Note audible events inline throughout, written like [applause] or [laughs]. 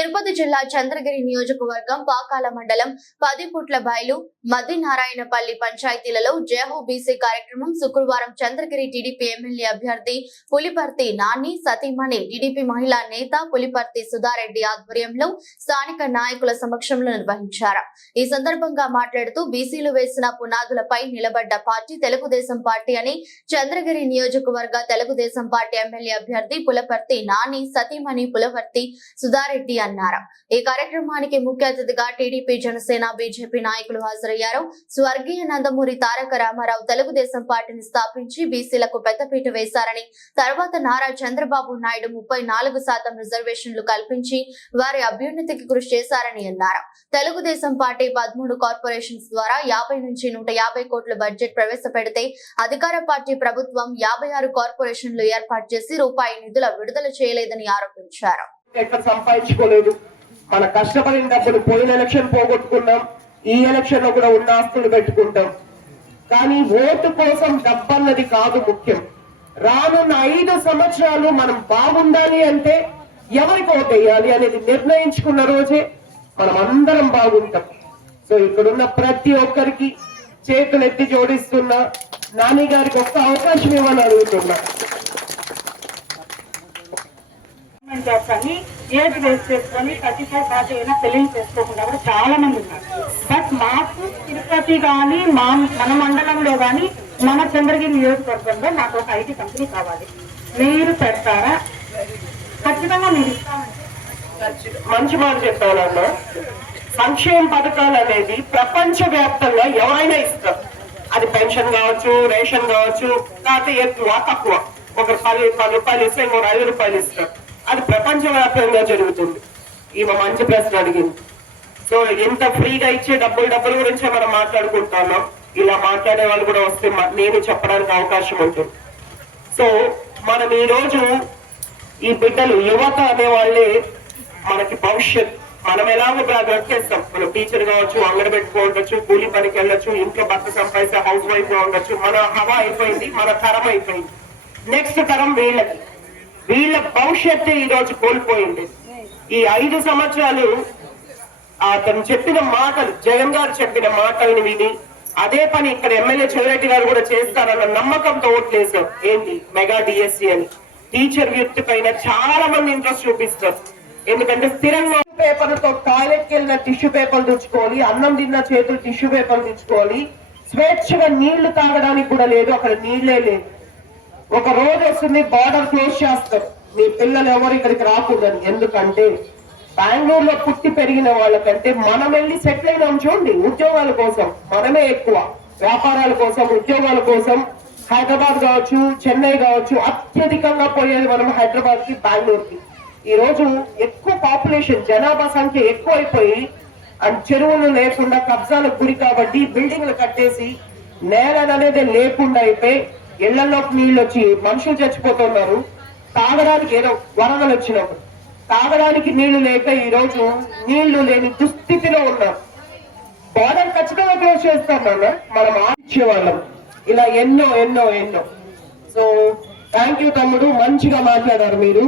తిరుపతి జిల్లా చంద్రగిరి నియోజకవర్గం పాకాల మండలం పదిపుట్ల బయలు మద్దినారాయణపల్లి పంచాయతీలలో జేహో బీసీ కార్యక్రమం శుక్రవారం చంద్రగిరి టీడీపీ ఎమ్మెల్యే అభ్యర్థి పులిపర్తి నాని సతీమణి టీడీపీ మహిళా నేత పులిపర్తి సుధారెడ్డి ఆధ్వర్యంలో స్థానిక నాయకుల సమక్షంలో నిర్వహించారు. ఈ సందర్భంగా మాట్లాడుతూ బీసీలు వేసిన పునాదులపై నిలబడ్డ పార్టీ తెలుగుదేశం పార్టీ అని చంద్రగిరి నియోజకవర్గ తెలుగుదేశం పార్టీ ఎమ్మెల్యే అభ్యర్థి పులపర్తి నాని సతీమణి పులపర్తి సుధారెడ్డి అని అన్నారు. ఈ కార్యక్రమానికి ముఖ్య అతిథిగా టీడీపీ జనసేన బీజేపీ నాయకులు హాజరయ్యారు. స్వర్గీయ నందమూరి తారక రామారావు తెలుగుదేశం పార్టీని స్థాపించి బీసీలకు పెద్దపీట వేశారని తర్వాత నారా చంద్రబాబు నాయుడు ముప్పై నాలుగు శాతం రిజర్వేషన్లు కల్పించి వారి అభ్యున్నతికి కృషి చేశారని అన్నారు. తెలుగుదేశం పార్టీ పదమూడు కార్పొరేషన్స్ ద్వారా యాభై నుంచి నూట యాభై కోట్ల బడ్జెట్ ప్రవేశపెడితే అధికార పార్టీ ప్రభుత్వం యాభై ఆరు కార్పొరేషన్లు ఏర్పాటు చేసి రూపాయి నిధుల విడుదల చేయలేదని ఆరోపించారు. ఎట్లా సంపాదించుకోలేదు. మన కష్టపడిన డబ్బులు పోయిన ఎలక్షన్ పోగొట్టుకున్నాం. ఈ ఎలక్షన్లో కూడా ఉన్న ఆస్తులు పెట్టుకుంటాం. కానీ ఓటు కోసం డబ్బన్నది కాదు ముఖ్యం. రానున్న ఐదు సంవత్సరాలు మనం బాగుండాలి అంటే ఎవరికి ఓటు వేయాలి అనేది నిర్ణయించుకున్న రోజే మనం అందరం బాగుంటాం. సో ఇక్కడున్న ప్రతి ఒక్కరికి చేతులు ఎత్తి జోడిస్తున్నా నాని గారికి ఒక్క అవకాశం ఇవ్వని అడుగుతున్నా. గవర్నమెంట్ జాబ్స్ అని ఏజ్ వేస్ట్ చేసుకొని థర్టీ ఫైవ్ ఫార్టీ అయినా పెళ్ళి చేసుకోకుండా కూడా చాలా మంది ఉన్నారు. బట్ మాకు తిరుపతి కానీ మా మన మండలంలో కానీ మన చంద్రగిరి నియోజకవర్గంలో నాకు ఒక ఐటీ కంపెనీ కావాలి. మీరు పెడతారా? ఖచ్చితంగా మీరు ఇస్తామండి మంచి మాట చెప్పానన్నా సంక్షేమ పథకాలు అనేది ప్రపంచ వ్యాప్తంగా ఎవరైనా ఇస్తారు. అది పెన్షన్ కావచ్చు రేషన్ కావచ్చు లేకపోతే ఎక్కువ తక్కువ. ఒక పది పది రూపాయలు ఇస్తే ఇంకో ఐదు రూపాయలు ఇస్తారు. అది ప్రపంచ వ్యాప్తంగా జరుగుతుంది. ఈమె మంచి ప్రశ్న అడిగింది. సో ఎంత ఫ్రీగా ఇచ్చే డబ్బులు డబ్బుల గురించే మనం మాట్లాడుకుంటున్నాం. ఇలా మాట్లాడే వాళ్ళు కూడా వస్తే నేను చెప్పడానికి అవకాశం ఉంటుంది. సో మనం ఈ రోజు ఈ బిడ్డలు యువత అనే వాళ్ళే మనకి భవిష్యత్ మనం ఎలాగో చేస్తాం. మనం టీచర్ కావచ్చు అంగడి పెట్టుకోవచ్చు కూలి పనికి వెళ్ళొచ్చు ఇంట్లో భర్త సంపాదిస్తే హౌస్ వైఫ్గా ఉండొచ్చు. మన హవా అయిపోయింది మన తరం అయిపోయింది. నెక్స్ట్ తరం వీళ్ళకి. వీళ్ళ భవిష్యత్తు ఈ రోజు కోల్పోయింది. ఈ ఐదు సంవత్సరాలు అతను చెప్పిన మాటలు జగన్ గారు చెప్పిన మాటలను విని అదే పని ఇక్కడ ఎమ్మెల్యే చెవిరెడ్డి గారు కూడా చేస్తారన్న నమ్మకంతో ఓట్లేసాం ఏంటి? మెగా డిఎస్సి అని. టీచర్ వ్యక్తి పైన చాలా మంది ఇంట్రెస్ట్ చూపిస్తారు. ఎందుకంటే స్థిరంగా పేపర్తో టాయిలెట్ వెళ్ళిన టిష్యూ పేపర్లు తెచ్చుకోవాలి అన్నం తిన్న చేతులు టిష్యూ పేపర్లు తెచ్చుకోవాలి స్వేచ్ఛగా నీళ్ళు తాగడానికి కూడా లేదు అక్కడ నీళ్ళే లేదు. ఒక రోజు వస్తుంది బార్డర్ క్లోజ్ చేస్తారు. మీ పిల్లలు ఎవరు ఇక్కడికి రాకూడదని ఎందుకంటే బెంగళూరులో పుట్టి పెరిగిన వాళ్ళకంటే మనం వెళ్ళి సెటిల్ అయినాం చూడండి ఉద్యోగాల కోసం. మనమే ఎక్కువ. వ్యాపారాల కోసం ఉద్యోగాల కోసం. హైదరాబాద్ కావచ్చు చెన్నై కావచ్చు అత్యధికంగా పోయేది మనం హైదరాబాద్కి బెంగళూరు కి ఈ రోజు ఎక్కువ పాపులేషన్ జనాభా సంఖ్య ఎక్కువ అయిపోయి అండ్ చెరువులు లేకుండా కబ్జాలకు గురి కాబట్టి బిల్డింగ్లు కట్టేసి నేల అనేది లేకుండా అయిపోయి ఇళ్ళలోకి నీళ్ళు వచ్చి మనుషులు చచ్చిపోతున్నారు. తాగడానికి ఏదో వరదలు వచ్చినప్పుడు. తాగడానికి నీళ్ళు లేక ఈ రోజు నీళ్ళు లేని దుస్థితిలో ఉన్నారు. బార్డర్ ఖచ్చితంగా క్లోజ్ చేస్తాం నాన్న మనం ఆడిచ్చే ఇలా ఎన్నో ఎన్నో ఎన్నో. సో థ్యాంక్ యూ తమ్ముడు మంచిగా మాట్లాడారు మీరు.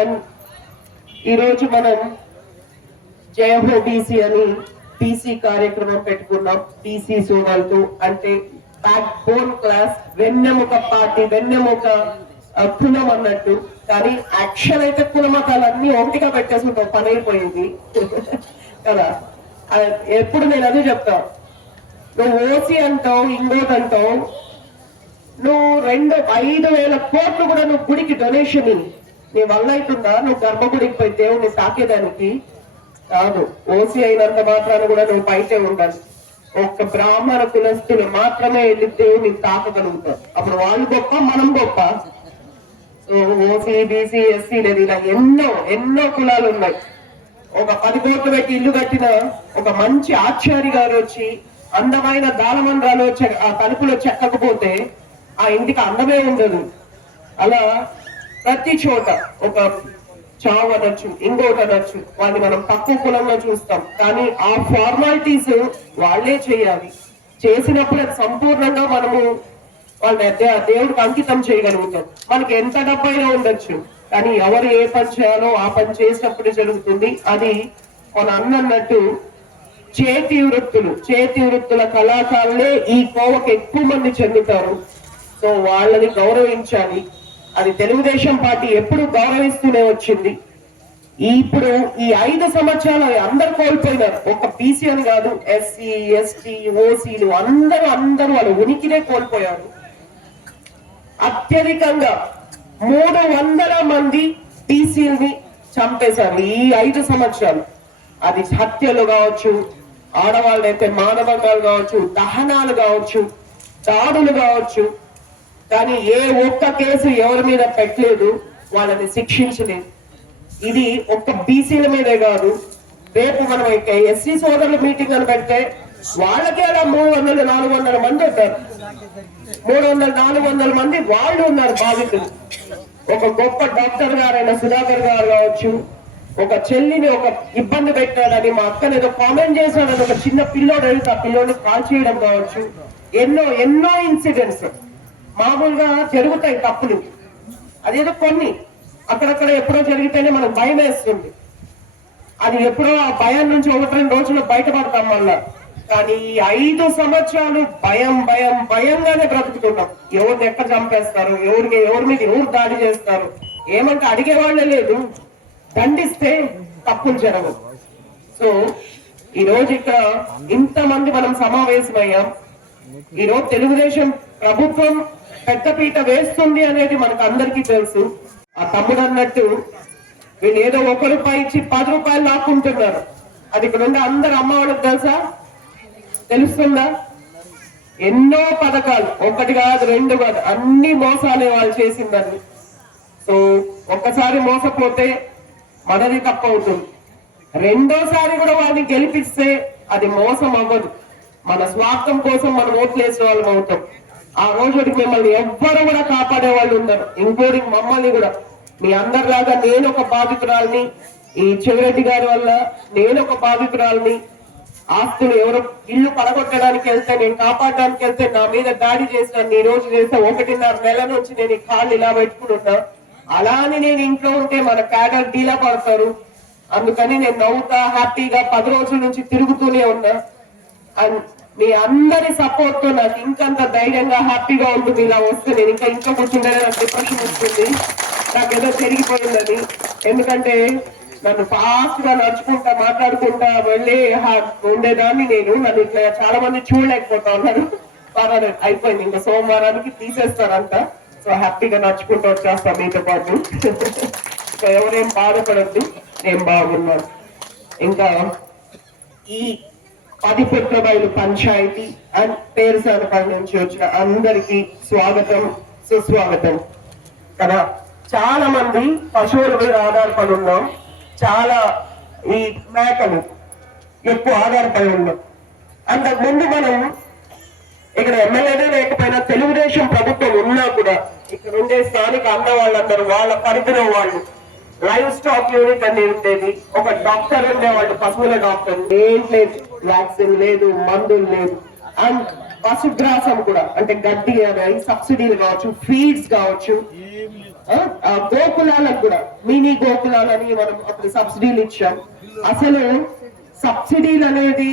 అండ్ ఈరోజు మనం జయహో బీసీ అని బీసీ కార్యక్రమం పెట్టుకున్నాం బీసీ సోదాలతో అంటే బ్యాక్ బోన్ క్లాస్ వెన్నెముక పార్టీ వెన్నెముక కులం అన్నట్టు. కానీ యాక్షన్ అయితే కులమతాలన్నీ ఒంటిగా పెట్టేసుకుంటాం పని అయిపోయింది [laughs] కదా ఎప్పుడు నేను అది చెప్తా. నువ్వు ఓసి అంటావు ఇంకోటి అంటావు. నువ్వు రెండు ఐదు వేల కోట్లు కూడా నువ్వు గుడికి డొనేషన్ నీ వల్ల అవుతుందా నువ్వు గర్భగుడికి పోయి దేవుణ్ణి తాకేదానికి? కాదు. ఓసి అయినంత మాత్రాన కూడా నువ్వు బయటే ఉండాలి. ఒక్క బ్రాహ్మణ కులస్తులు మాత్రమే వెళ్ళి దేవుని తాకగలుగుతారు. అప్పుడు వాళ్ళు గొప్ప మనం గొప్ప. ఓసీ బీసీ ఎస్సీ లేదు ఇలా ఎన్నో ఎన్నో కులాలు ఉన్నాయి. ఒక పది కోట్లు పెట్టి ఇల్లు కట్టిన ఒక మంచి ఆచార్య గారు వచ్చి అందమైన దానమండ్రాలు చె- ఆ తలుపులో చెక్కకపోతే ఆ ఇంటికి అందమే ఉండదు. అలా ప్రతి చోట ఒక చావు అనొచ్చు ఇంకోటి అనొచ్చు. వాళ్ళని మనం తక్కువ కులంలో చూస్తాం. కానీ ఆ ఫార్మాలిటీస్ వాళ్ళే చేయాలి. చేసినప్పుడు అది సంపూర్ణంగా మనము వాళ్ళని దే- దేవుడికి అంకితం చేయగలుగుతాం. మనకి ఎంత డబ్బైనా ఉండొచ్చు. కానీ ఎవరు ఏ పని చేయాలో ఆ పని చేసినప్పుడు జరుగుతుంది. అది మన అన్నట్టు చేతి వృత్తులు. చేతి వృత్తుల కళాకారులే ఈ కోవకు ఎక్కువ మంది చెందుతారు. సో వాళ్ళని గౌరవించాలి. అది తెలుగుదేశం పార్టీ ఎప్పుడు గౌరవిస్తూనే వచ్చింది. ఇప్పుడు ఈ ఐదు సంవత్సరాలు అందరు కోల్పోయినారు. ఒక బీసీ అని కాదు ఎస్సీ ఎస్టీ ఓసీలు అందరూ అందరూ వాళ్ళ ఉనికినే కోల్పోయారు. అత్యధికంగా మూడు వందల మంది బీసీలని చంపేశారు ఈ ఐదు సంవత్సరాలు. అది హత్యలు కావచ్చు ఆడవాళ్ళైతే మానవకాలు కావచ్చు దహనాలు కావచ్చు దాడులు కావచ్చు కానీ ఏ ఒక్క కేసు ఎవరి మీద పెట్టలేదు వాళ్ళని శిక్షించలేదు ఇది ఒక్క బీసీల మీదే కాదు. రేపు మనం ఎస్సీ సోదరుల మీటింగ్ అని పెడితే వాళ్ళకే అలా మూడు వందల నాలుగు వందల మంది ఉంటారు. మూడు వందల నాలుగు వందల మంది వాళ్ళు ఉన్నారు బాధితులు. ఒక గొప్ప డాక్టర్ గారైన సుధాకర్ గారు కావచ్చు ఒక చెల్లిని ఒక ఇబ్బంది పెట్టాడని మా అక్కని ఏదో కామెంట్ చేశాడని ఒక చిన్న పిల్లోడు అడిగితే ఆ పిల్లోడిని కాల్ చేయడం కావచ్చు. ఎన్నో ఎన్నో ఇన్సిడెంట్స్. మామూలుగా జరుగుతాయి తప్పులు. అదేదో కొన్ని. అక్కడక్కడ ఎప్పుడో జరిగితేనే మనకు భయం వేస్తుంది. అది ఎప్పుడో ఆ భయం నుంచి ఒకటి రెండు రోజుల్లో బయటపడతాం మళ్ళా. కానీ ఐదు సంవత్సరాలు భయం భయం భయంగానే బ్రతుకుతున్నాం. ఎవరిని ఎక్కడ చంపేస్తారు? ఎవరికి ఎవరి మీద ఎవరు దాడి చేస్తారు? ఏమంటే అడిగే వాళ్ళే లేదు. దండిస్తే తప్పులు జరగవు. సో ఈ రోజు ఇక్కడ ఇంతమంది మనం సమావేశమయ్యాం. ఈ రోజు తెలుగుదేశం ప్రభుత్వం పెద్దపీట వేస్తుంది అనేది మనకు అందరికీ తెలుసు. ఆ తమ్ముడు అన్నట్టు వీళ్ళు ఏదో ఒక రూపాయి ఇచ్చి పది రూపాయలు లాక్కుంటున్నారు. అది ఇక్కడ ఉండే అందరు అమ్మ వాళ్ళకి తెలుసా? తెలుస్తుందా? ఎన్నో పథకాలు. ఒకటి కాదు రెండు కాదు అన్ని మోసాలే వాళ్ళు చేసిందని సో ఒక్కసారి మోసపోతే మనది తప్పవుతుంది రెండోసారి కూడా వాళ్ళని గెలిపిస్తే అది మోసం అవ్వదు. మన స్వార్థం కోసం మనం ఓట్లు వేసే వాళ్ళం అవుతాం. ఆ రోజుకి మిమ్మల్ని ఎవ్వరు కూడా కాపాడే వాళ్ళు ఉన్నారు ఇంక్లూడింగ్ మమ్మల్ని కూడా. మీ అందరిలాగా నేను ఒక బాధితురాలని ఈ చెవిరెడ్డి గారి వల్ల నేను ఒక బాధితురాలని ఆస్తులు ఎవరో ఇల్లు పడగొట్టడానికి వెళ్తే నేను కాపాడడానికి వెళ్తే నా మీద దాడి చేసిన ఈ రోజు చేస్తే ఒకటిన్నర నెల నుంచి నేను ఈ కాళ్ళు ఇలా పెట్టుకుని ఉన్నా. అలా అని నేను ఇంట్లో ఉంటే మన క్యాడర్ డీలా పడతారు. అందుకని నేను నవ్వుతా హ్యాపీగా పది రోజుల నుంచి తిరుగుతూనే ఉన్నా. అండ్ మీ అందరి సపోర్ట్తో నాకు ఇంకంత ధైర్యంగా హ్యాపీగా ఉంటుంది ఇలా వస్తే. నేను ఇంకా ఇంకా కూర్చుంటేనే నాకు డిప్రెషన్ వస్తుంది. నాకు ఏదో పెరిగిపోయిందని ఎందుకంటే నన్ను ఫాస్ట్గా నడుచుకుంటా మాట్లాడుకుంటా వెళ్ళి హా- ఉండేదాన్ని నేను. నన్ను ఇట్లా చాలా మంది చూడలేకపోతా ఉన్నారు పర్వాలేదు అయిపోయింది. ఇంకా సోమవారానికి తీసేస్తారంట సో హ్యాపీగా నడుచుకుంటూ వచ్చేస్తా మీతో పాటు. సో ఎవరేం బాధపడద్దు. నేను బాగున్నాను. ఇంకా ఈ అది బయలు పంచాయతీ అండ్ పేరు పేరుసానపల్లి నుంచి వచ్చిన అందరికి స్వాగతం సుస్వాగతం. కదా? చాలా మంది పశువుల మీద ఆధారపడి ఉన్నాం. చాలా ఈ మేకలు ఎక్కువ ఆధారపడి ఉన్నాం. అంతకు ముందు మనం ఇక్కడ ఎమ్మెల్యేనే లేకపోయినా తెలుగుదేశం ప్రభుత్వం ఉన్నా కూడా ఇక్కడ ఉండే స్థానిక అన్న వాళ్ళందరూ వాళ్ళ పరిధిలో వాళ్ళు లైవ్ స్టాక్ యూనిట్ అని ఉండేది. ఒక డాక్టర్ ఉండేవాళ్ళు పశువుల డాక్టర్. ఏం లేదు. వ్యాక్సిన్ లేదు మందులు లేదు అండ్ పశుగ్రాసం కూడా అంటే గడ్డి అని సబ్సిడీలు కావచ్చు ఫీడ్స్ కావచ్చు. ఆ, గోకులాలకు కూడా మినీ గోకులాలని మనం అప్పుడు సబ్సిడీలు ఇచ్చాం. అసలు సబ్సిడీలు అనేది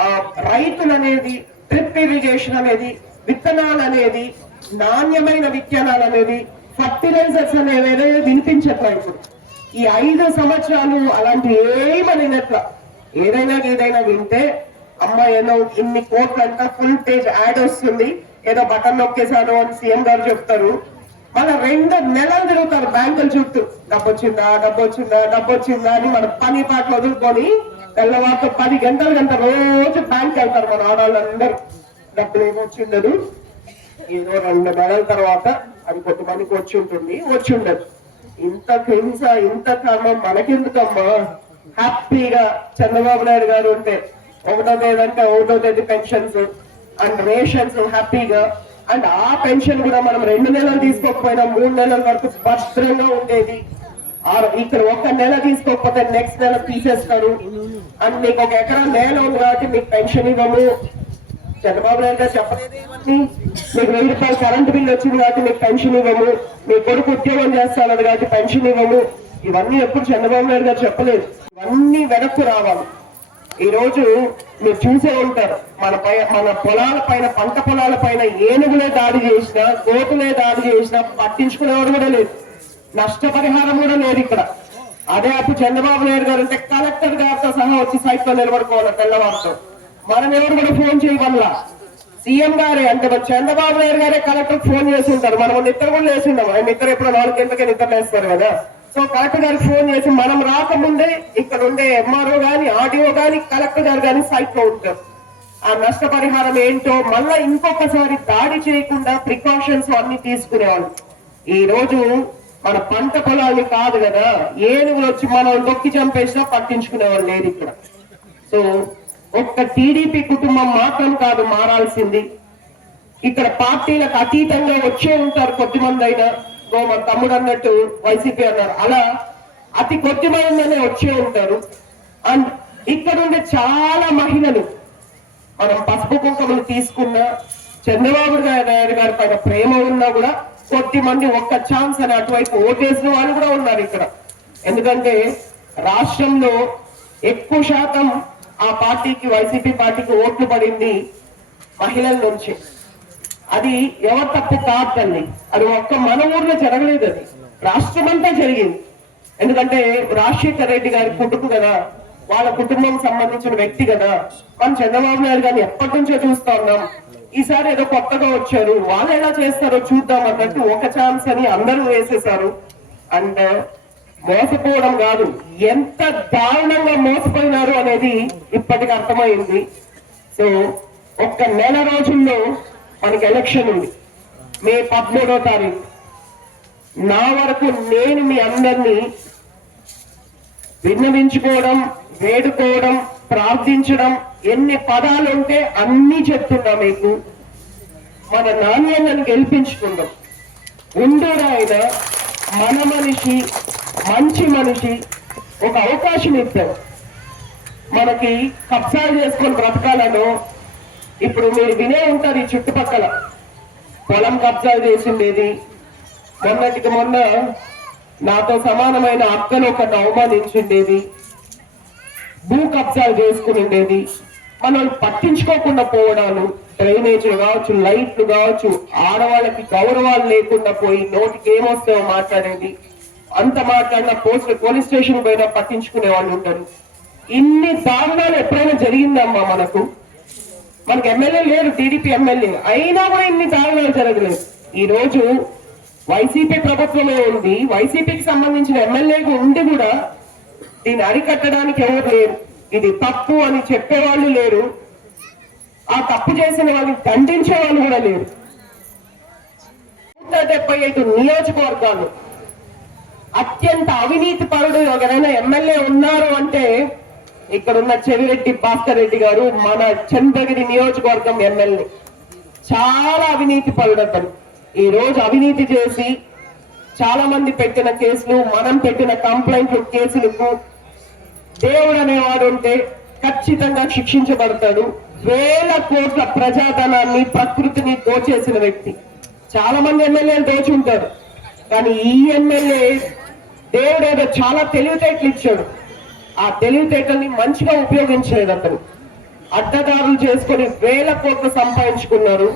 ఆ, రైతులు అనేది డ్రిప్ ఇరిగేషన్ అనేది విత్తనాలు అనేది నాణ్యమైన విత్తనాలు అనేది ఫర్టిలైజర్స్ అనేవి ఏదైనా వినిపించట్లా ఇప్పుడు ఈ ఐదు సంవత్సరాలు అలాంటి ఏమనినట్ల ఏదైనా ఏదైనా వింటే అమ్మ ఏదో ఇన్ని కోట్లు అంట ఫుల్ పేజ్ యాడ్ వస్తుంది ఏదో బటన్ నొక్కేశాను అని సీఎం గారు చెప్తారు. మన రెండు నెలలు తిరుగుతారు బ్యాంకులు చుట్టూ. డబ్బు వచ్చిందా డబ్బు వచ్చిందా డబ్బు వచ్చిందా అని మన పని పాటలు వదులుకొని తెల్లవారితో పది గంటల గంట రోజు బ్యాంక్ వెళ్తారు మన ఆడవాళ్ళందరూ డబ్బులు ఏమొచ్చిండదు. ఏదో రెండు నెలల తర్వాత అది కొంతమందికి వచ్చి ఉంటుంది వచ్చి ఉండదు. ఇంత హింస ఇంత కర్మం మనకెందుకమ్మా? హ్యాపీగా చంద్రబాబు నాయుడు గారు ఉంటే ఒకటో తేదీ అంటే ఒకటో తేదీ పెన్షన్స్ అండ్ రేషన్స్ హ్యాపీగా అండ్ ఆ పెన్షన్ కూడా మనం రెండు నెలలు తీసుకోకపోయినా మూడు నెలల వరకు భద్రంగా ఉండేది. ఇక్కడ ఒక నెల తీసుకోకపోతే నెక్స్ట్ నెల తీసేస్తారు. అండ్ మీకు ఒక ఎకరా నేల ఉంది కాబట్టి మీకు పెన్షన్ ఇవ్వము. చంద్రబాబు నాయుడు గారు చెప్పలేదు మీకు వెయ్యి రూపాయలు కరెంటు బిల్లు వచ్చింది కాబట్టి మీకు పెన్షన్ ఇవ్వము. మీ కొడుకు ఉద్యోగం చేస్తాను కాబట్టి పెన్షన్ ఇవ్వము. ఇవన్నీ ఎప్పుడు చంద్రబాబు నాయుడు గారు చెప్పలేదు. ఇవన్నీ వెనక్కు రావాలి. ఈ రోజు మీరు చూసే ఉంటారు. మన పై మన పొలాల పైన పంట పొలాల పైన ఏనుగులే దాడి చేసినా గోతులే దాడి చేసినా పట్టించుకునేవాడు కూడా లేదు. నష్టపరిహారం కూడా లేదు ఇక్కడ. అదే అప్పుడు చంద్రబాబు నాయుడు గారు అంటే కలెక్టర్ గారితో సహా వచ్చి సైట్లో నిలబడుకోవాలి తెల్లవారుతో. మనం ఎవరు కూడా ఫోన్ చేయవల్లా సీఎం గారే అంటే మరి చంద్రబాబు నాయుడు గారే కలెక్టర్ ఫోన్ చేసి ఉంటారు. మనం నిద్ర కూడా చేసి ఉన్నాం ఆయన నిద్ర ఎప్పుడు నాలుగు గంటలకే నిద్ర వేస్తారు కదా. సో కలెక్టర్ గారికి ఫోన్ చేసి మనం రాకముందే ఇక్కడ ఉండే ఎంఆర్ఓ గాని ఆర్డీఓ గాని కలెక్టర్ గారు గాని సైట్లో ఉంటారు. ఆ నష్టపరిహారం ఏంటో మళ్ళా ఇంకొకసారి దాడి చేయకుండా ప్రికాషన్స్ అన్ని తీసుకునేవాళ్ళు. ఈ రోజు మన పంట పొలాన్ని కాదు కదా. ఏనుగులు వచ్చి మనం నొక్కి చంపేసినా పట్టించుకునేవాళ్ళు లేదు ఇక్కడ. సో ఒక్క టీడీపీ కుటుంబం మాత్రం కాదు మారాల్సింది. ఇక్కడ పార్టీలకు అతీతంగా వచ్చే ఉంటారు కొద్దిమంది అయినా. ఓ తమ్ముడు అన్నట్టు వైసీపీ అన్నారు. అలా అతి కొద్ది మందినే వచ్చే ఉంటారు. అండ్ ఇక్కడ ఉండే చాలా మహిళలు మనం పసుపు కుంకుమలు తీసుకున్నా చంద్రబాబు నాయుడు గారి పైన ప్రేమ ఉన్నా కూడా కొద్ది మంది ఒక్క ఛాన్స్ అని అటువైపు ఓటేసిన వాళ్ళు కూడా ఉన్నారు ఇక్కడ. ఎందుకంటే రాష్ట్రంలో ఎక్కువ శాతం ఆ పార్టీకి వైసీపీ పార్టీకి ఓట్లు పడింది మహిళల నుంచి. అది ఎవరు తప్పు కాదండి. అది ఒక్క మన ఊర్లో జరగలేదు అది. రాష్ట్రమంతా జరిగింది. ఎందుకంటే రాజశేఖర రెడ్డి గారి కొడుకు కదా వాళ్ళ కుటుంబం సంబంధించిన వ్యక్తి కదా. మనం చంద్రబాబు నాయుడు గారిని ఎప్పటి నుంచో చూస్తా ఉన్నాం. ఈసారి ఏదో కొత్తగా వచ్చారు. వాళ్ళు ఎలా చేస్తారో చూద్దాం అన్నట్టు ఒక ఛాన్స్ అని అందరూ వేసేశారు. అండ్ మోసపోవడం కాదు. ఎంత దారుణంగా మోసపోయినారు అనేది ఇప్పటికి అర్థమైంది. సో ఒక్క నెల రోజుల్లో మనకి ఎలక్షన్ ఉంది. మే పదమూడో తారీఖు. నా వరకు నేను మీ అందరినీ విన్నవించుకోవడం వేడుకోవడం ప్రార్థించడం ఎన్ని పదాలు ఉంటే అన్ని చెప్తున్నా మీకు. మన నాణ్యాన్ని గెలిపించుకుందాం. ఉండూరు ఆయన మన మనిషి మంచి మనిషి ఒక అవకాశం ఇచ్చాం మనకి కబ్జాలు చేసుకొని బ్రతకాలను ఇప్పుడు మీరు వినే ఉంటారు ఈ చుట్టుపక్కల. పొలం కబ్జాలు చేసిండేది. మొన్నటికి మొన్న నాతో సమానమైన అక్కను ఒకటి అవమానించిండేది. భూ కబ్జాలు చేసుకుని ఉండేది. మనం పట్టించుకోకుండా పోవడాలు డ్రైనేజీలు కావచ్చు లైట్లు కావచ్చు ఆడవాళ్ళకి గౌరవాలు లేకుండా పోయి నోటికి ఏమొస్తాయో మాట్లాడేది. అంత మాట్లాడిన పోస్ట్ పోలీస్ స్టేషన్ పోయినా పట్టించుకునే వాళ్ళు ఉంటారు. ఇన్ని దారుణాలు ఎప్పుడైనా జరిగిందమ్మా మనకు? మనకి ఎమ్మెల్యే లేరు టీడీపీ ఎమ్మెల్యే. అయినా కూడా ఇన్ని దారుణాలు జరగలేదు. ఈ రోజు వైసీపీ ప్రభుత్వమే ఉంది. వైసీపీకి సంబంధించిన ఎమ్మెల్యేగా ఉండి కూడా దీన్ని అరికట్టడానికి ఎవరు లేరు. ఇది తప్పు అని చెప్పేవాళ్ళు లేరు. ఆ తప్పు చేసిన వాళ్ళని దండించే వాళ్ళు కూడా లేరు. నూట డెబ్బై ఐదు నియోజకవర్గాలు అత్యంత అవినీతి పరుడు ఎవరైనా ఎమ్మెల్యే ఉన్నారు అంటే ఇక్కడ ఉన్న చెవిరెడ్డి భాస్కర్ రెడ్డి గారు మన చంద్రగిరి నియోజకవర్గం ఎమ్మెల్యే. చాలా అవినీతి పరుడు అతను. ఈ రోజు అవినీతి చేసి చాలా మంది పెట్టిన కేసులు మనం పెట్టిన కంప్లైంట్లు కేసులకు దేవుడు అనేవాడు ఉంటే ఖచ్చితంగా శిక్షించబడతాడు. వేల కోట్ల ప్రజాధనాన్ని ప్రకృతిని దోచేసిన వ్యక్తి. చాలా మంది ఎమ్మెల్యేలు దోచుంటారు. కానీ ఈ ఎమ్మెల్యే దేవుడు ఏదో చాలా తెలివితేటలు ఇచ్చాడు. ఆ తెలివితేటల్ని మంచిగా ఉపయోగించలేదు అతను. అడ్డదారులు చేసుకొని వేల కోట్లు సంపాదించుకున్నారు.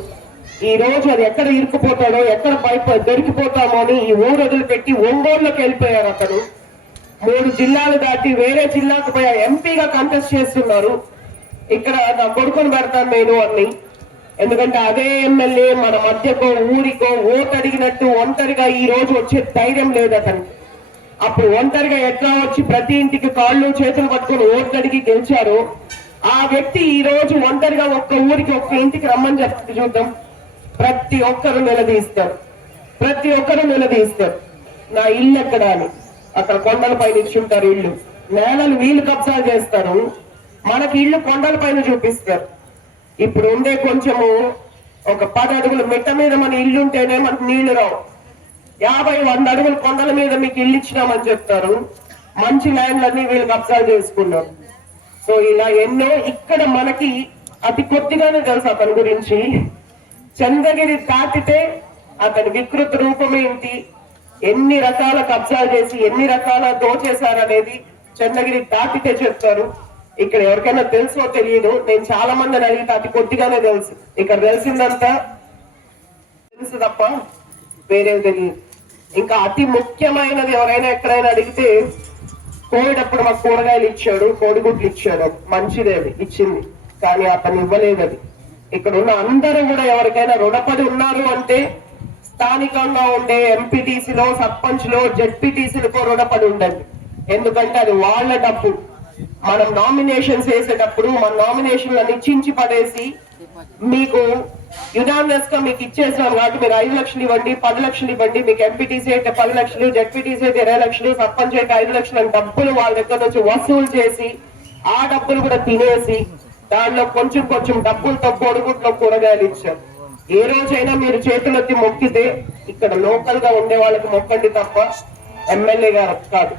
ఈ రోజు అది ఎక్కడ ఇరుక్కుపోతాడో ఎక్కడ బయట దొరికిపోతామో అని ఈ ఊరు వదిలిపెట్టి ఒంగోలులోకి వెళ్ళిపోయారు అతను. మూడు జిల్లాలు దాటి వేరే జిల్లాకు పోయా ఎంపీగా కంటెస్ట్ చేస్తున్నారు. ఇక్కడ నా కొడుకుని పెడతాను నేను అన్ని ఎందుకంటే అదే ఎమ్మెల్యే మన మధ్యకో ఊరికో ఓటు అడిగినట్టు ఒంటరిగా ఈ రోజు వచ్చే ధైర్యం లేదు అతనికి. అప్పుడు ఒంటరిగా ఎట్లా వచ్చి ప్రతి ఇంటికి కాళ్ళు చేతులు పట్టుకొని ఓటడికి గెలిచారు ఆ వ్యక్తి ఈ రోజు ఒంటరిగా ఒక్క ఊరికి ఒక్క ఇంటికి రమ్మని చెప్పి చూద్దాం. ప్రతి ఒక్కరు నిలదీస్తారు. ప్రతి ఒక్కరు నిలదీస్తారు. నా ఇల్లు ఎక్కడ అని. అక్కడ కొండల పైన ఇచ్చుంటారు ఇల్లు. నేలలు వీళ్ళు కబ్జా చేస్తారు. మనకి ఇల్లు కొండల పైన చూపిస్తారు. ఇప్పుడు ఉండే కొంచెము ఒక పది అడుగులు మిట్ట మీద మన ఇల్లు ఉంటేనే మనకు నీళ్ళు రావు. యాభై వంద అడుగులు కొండల మీద మీకు ఇల్లు ఇచ్చినామని చెప్తారు. మంచి ల్యాండ్లన్నీ వీళ్ళు కబ్జా చేసుకున్నారు. సో ఇలా ఎన్నో ఇక్కడ మనకి అతి కొద్దిగానే తెలుసు అతని గురించి. చంద్రగిరి దాటితే అతని వికృత రూపం ఏంటి? ఎన్ని రకాల కబ్జాలు చేసి ఎన్ని రకాల దోచేశారనేది చంద్రగిరి దాటితే చెప్తారు. ఇక్కడ ఎవరికైనా తెలుసో తెలియదు నేను చాలా మందిని అడిగితే అతి కొద్దిగానే తెలుసు. ఇక్కడ తెలిసిందంతా తెలుసు తప్ప వేరేవి తెలియదు. ఇంకా అతి ముఖ్యమైనది ఎవరైనా ఎక్కడైనా అడిగితే కోవిడ్ అప్పుడు మాకు కూరగాయలు ఇచ్చాడు కోడిగుడ్లు ఇచ్చాడు మంచిదే ఇచ్చింది. కానీ అతను ఇవ్వలేదు అది. ఇక్కడ ఉన్న అందరూ కూడా ఎవరికైనా రుణపడి ఉన్నారు అంటే స్థానికంగా ఉండే ఎంపీటీసీలో సర్పంచ్లో జెడ్పీటీసీలకో రుణపడి ఉండండి. ఎందుకంటే అది వాళ్ళ డబ్బు. మనం నామినేషన్స్ వేసేటప్పుడు మన నామినేషన్లను ఇచ్చించి పడేసి మీకు యునానిమస్గా మీకు ఇచ్చేసాం కాబట్టి మీరు ఐదు లక్షలు ఇవ్వండి పది లక్షలు ఇవ్వండి మీకు ఎంపీటీసీ అయితే పది లక్షలు జడ్పీటీసీ అయితే ఇరవై లక్షలు సర్పంచ్ అయితే ఐదు లక్షలు డబ్బులు వాళ్ళ దగ్గర నుంచి వసూలు చేసి ఆ డబ్బులు కూడా తినేసి దానిలో కొంచెం కొంచెం డబ్బులతో పొడుగుట్లో కూరగాయలు ఇచ్చారు. ఏ రోజైనా మీరు చేతులెత్తి మొక్కితే ఇక్కడ లోకల్గా ఉండే వాళ్ళకి మొక్కండి తప్ప ఎమ్మెల్యే గారు కాదు.